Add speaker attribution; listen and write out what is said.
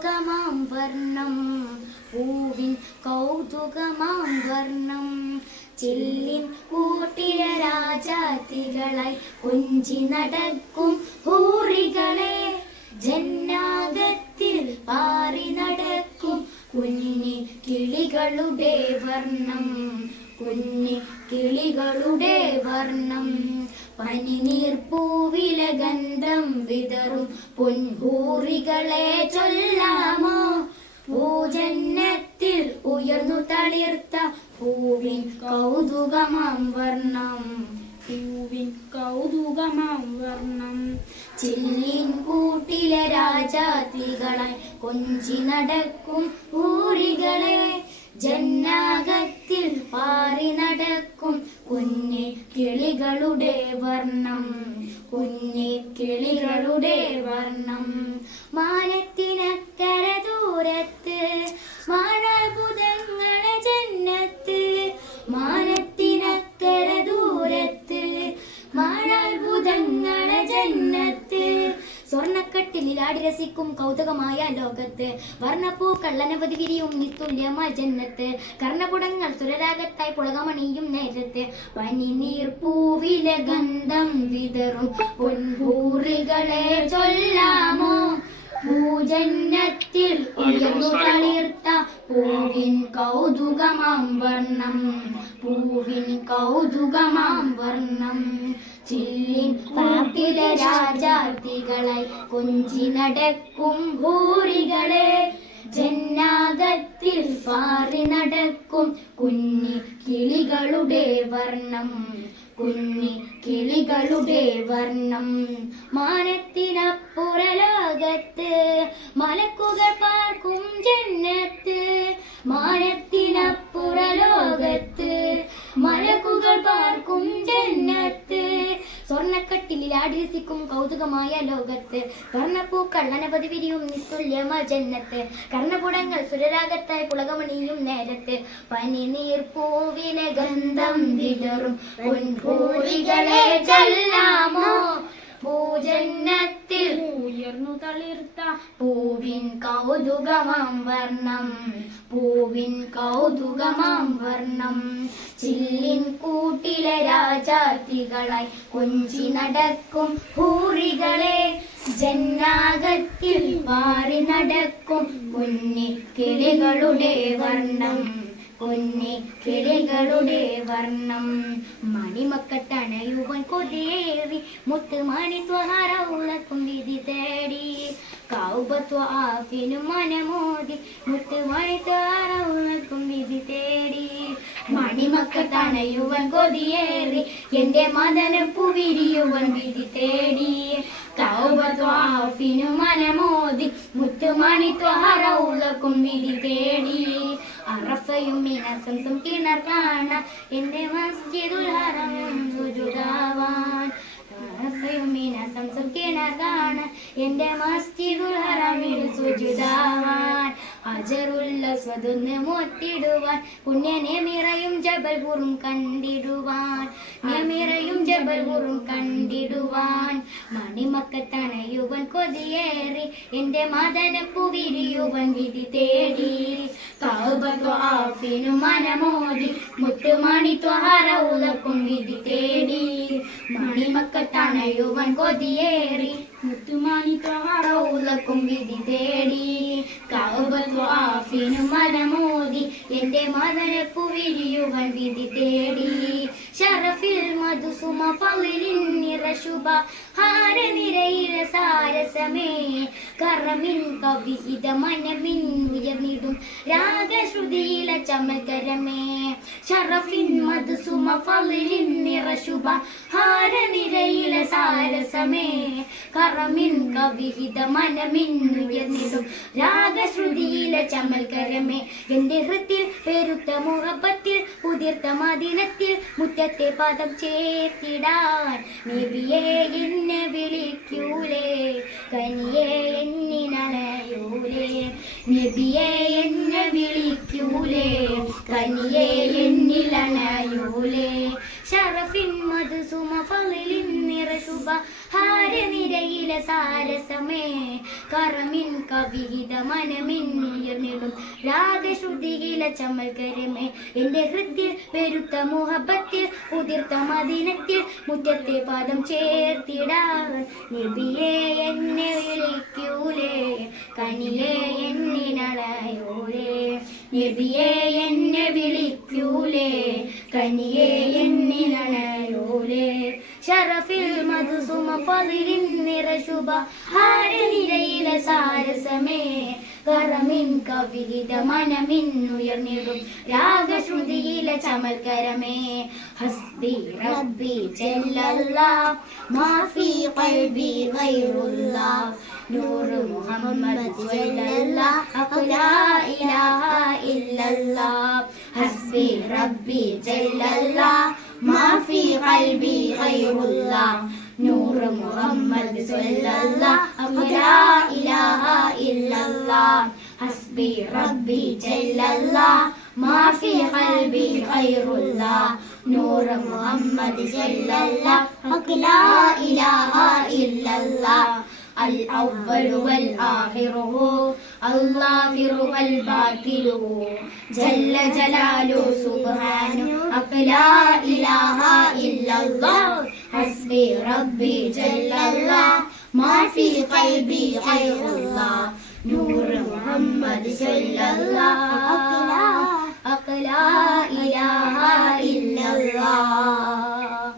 Speaker 1: കൗതുകമാം വർണം. പൂവിൻ കൗതുകമാം വർണം. ചില്ലിൻ കൂട്ടിയ രാജാതികളായി കൊഞ്ചി നടക്കും ഹൂറികളെ. ജന്നാഗത്തിൽ പാറി നടക്കും കുഞ്ഞി കിളികളുടെ വർണം. കുഞ്ഞി കിളികളുടെ വർണം. പനിനീർ പൂവിലെ ഗന്ധം വിതറും. പൊൻഹൂറികളെ ചൊല്ലാമോ? പൂജന്നത്തിൽ ഉയർന്നു തളിർത്ത പൂവിൻ കൗതുകമാം വർണം.
Speaker 2: പൂവിൻ കൗതുകമാം വർണം.
Speaker 1: ചില്ലിൻ കൂട്ടിലെ രാജാതികളായി കൊഞ്ചി നടക്കും ഊരികളെ. ജന്നാകത്തിൽ പാറി നടക്കും. കുഞ്ഞി കിളികളുടെ വർണം. കുഞ്ഞി കിളികളുടെ വർണം. മാനത്തിനക്കര ദൂരത്ത് മാഴാത്ഭുതങ്ങളെ രസിക്കും കൗതുകമായ ലോകത്ത്. വർണപ്പൂക്കൾ അനവധി വിരിയും നിസ്തുല്യമായ ജന്നത്ത്. കർണപുടങ്ങൾ സുരരാഗത്തായി പുളകമണിയും നേരത്ത്. പനിനീർ പൂവിലെ ഗന്ധം വിതറും. പൊൻപൂറികളെ ചൊല്ലാമോ? പൂജന്നത്തിൽ ഉയർന്നു തളിർത്ത പൂവിൻ കൗതുകമാം വർണം. പൂവിൻ കൗതുകമാം വർണം. ചില്ലിൻ കൂട്ടിലെ രാജാർത്ഥികളായി കൊഞ്ചി നടക്കും ഭൂരികളെ. ജന്നാകത്തിൽ പാറി നടക്കും കുഞ്ഞി കിളികളുടെ വർണം. കുഞ്ഞി കിളികളുടെ വർണം. മാനത്തിനപ്പുറ ലോകത്ത് മലക്കുകൾ പാർക്കും ജന്നത്ത്. മാനത്തിനപ്പുറ ലോകത്ത് മലക്കുകൾ പാർക്കും ആടിരസിക്കും കൗതുകമായ ലോകത്ത്. കർണപ്പൂക്കൾ അനവധി വിരിയും നിസ്തുല്യമ ജന്നത്ത് കർണപുടങ്ങൾ സുരരാഗത്തായി പുളകമണിയും നേരത്ത്. പനിനീർ പൂവിലെ ഗന്ധം വിതറും പൊൻപൂരികളെ ചൊല്ലാമോ? ഭൂജന്നത്തിൽ
Speaker 2: ഉയർന്നു തളിർത്ത
Speaker 1: പൂവിൻ കൗതുകമാം വർണം. പൂവിൻ കൗതുകമാം വർണം. ചില്ലിൻ കൂട്ടിലെ രാജാത്തികളായി കൊഞ്ചി നടക്കും ഹൂറികളെ ജന്നാകത്തിൽ പാറി നടക്കും കുഞ്ഞിക്കിളികളുടെ വർണം. കുഞ്ഞി കിളികളുടെ വർണം മണിമക്കട്ടണയുവൻ കൊതിയേറി മുത്തുമണി ത്വഹാരൗളക്കും വിധി തേടി കൗപത്വ ആഫിനു മനമോതി മുത്തുമണി ത്വഹാരൗളക്കും വിധി തേടി മണിമക്കട്ടണയുവൻ കൊതിയേറി എന്റെ മദന പുവിരിയുവൻ വിധി തേടി കൗബത്വ ആഫിനും മനമോദി മുത്തുമണി ത്വഹാരൗളക്കും വിധി തേടി അറഫയും മിനസംസും കിണർ കാണാൻ എന്റെ മസ്ജിദുൽ ഹറം സുജുദാവാൻ അറഫയും മീനസംസും കിണർ കാണാൻ എന്റെ മസ്ജിദുൽ ഹറമിൽ സുജുദാവാൻ അജറുള്ള സ്വതൊന്ന് മോത്തിടുവാൻ പുണ്യനെ നിറയും ജബൽപൂറും കണ്ടിടുവാൻ. നിറയും ജബൽപൂറും കണ്ടിടുവാൻ. മണിമക്കത്തണയുവൻ കൊതിയേറി. എന്റെ മദനപ്പു വിരിയുവൻ വിധി തേടി. കൗബത്വാഫിനു മനമോദി മുത്തുമണി ത്വഹറൗലക്കും വിധി തേടി. മണിമക്കത്തണയുവൻ കൊതിയേറി.
Speaker 2: മുത്തുമാണി ത്വഹാറ
Speaker 1: റൗലക്കും വിധി തേടി. കാഫിനും മനമോദി എന്റെ മദനപ്പു വിരിയുവൻ വിധി തേടി. ഷറഫിൽ മധുസുമ ഹാര നിരയില സാരസമേ. കറമിൻ കവിഹിത മനമിൻ ഉയർന്നിടും രാഗശ്രുതിയില ചമൽകരമേ ഷറഫിൻ മധുസുമ ശുഭ. നിറശുഭ ഹാരനിരയിലെ സാരസമേ. കറമിൻ കവിഹിത മനമിൻ ഉയർന്നിടും രാഗശ്രുതിയില ചമൽകരമേ എന്റെ ഹൃത്തിൽ പെരുത്ത മുഹബത്തിൽ ഉതിർത്ത മദിനത്തിൽ മുറ്റത്തെ പദം ചേർത്തിടാൻ നബിയെ എന്നെ വിളിക്കൂലേ. കനിയെ എന്നിനണയൂലേ നബിയെ എന്നെ വിളിക്കൂലേ. ഹാരനിരയിലെ സാരസമേ. കറമിൻ കവിഹിത മനമിൻ ഉയർന്നിടും രാഗശ്രുതിയിലെ ചമൽക്കരമേ. എന്റെ ഹൃദയ പെരുത്ത മുഹബത്തിൽ ഉതിർത്ത മദിനത്തിൽ മുറ്റത്തെ പാദം ചേർത്തിടാൻ. നബിയെ എന്നെ വിളിക്കൂലേ. കനിയെ എന്നിനളയോലേ. നബിയെ എന്നെ വിളിക്കൂലേ. കനിയെ എന്നിനളയോലേ. ഷറഫിൽ മധുസുമ പതിരിൻ നിറശുഭ. ഹാരനിരയിലെ സാരസമേ കറമിൻ കവിഹിത മനമിന്നുയർന്നിടും രാഗശ്രുതിയിലെ ചമൽക്കരമേ. ഹസ്ബി റബ്ബി ജല്ലല്ലാ. മാഫി ഖൽബി ഗൈറുല്ലാ. നൂർ മുഹമ്മദ് സ്വല്ലല്ലാ അഖ്ലാ ഇലാഹ ഇല്ലല്ലാ. ഹസ്ബി റബ്ബി ജല്ലല്ലാ. മാഫി ഖൽബി ഗൈറുല്ലാ. നൂർ മുഹമ്മദ് സ്വല്ലല്ലാ അഖ്ലാ ഇലാഹ ഇല്ലല്ലാ ഹസ്ബി റബ്ബി ജല്ലല്ലാ ما في قلبي غير الله نور محمد صلى الله حق لا إله إلا الله الأول والآخر هو الظاهر والباطل هو جل جلاله سبحانه حق لا إله إلا الله حسبي ربي جل الله ما في قلبي غير الله نور محمد صلى الله حق لا إله إلا الله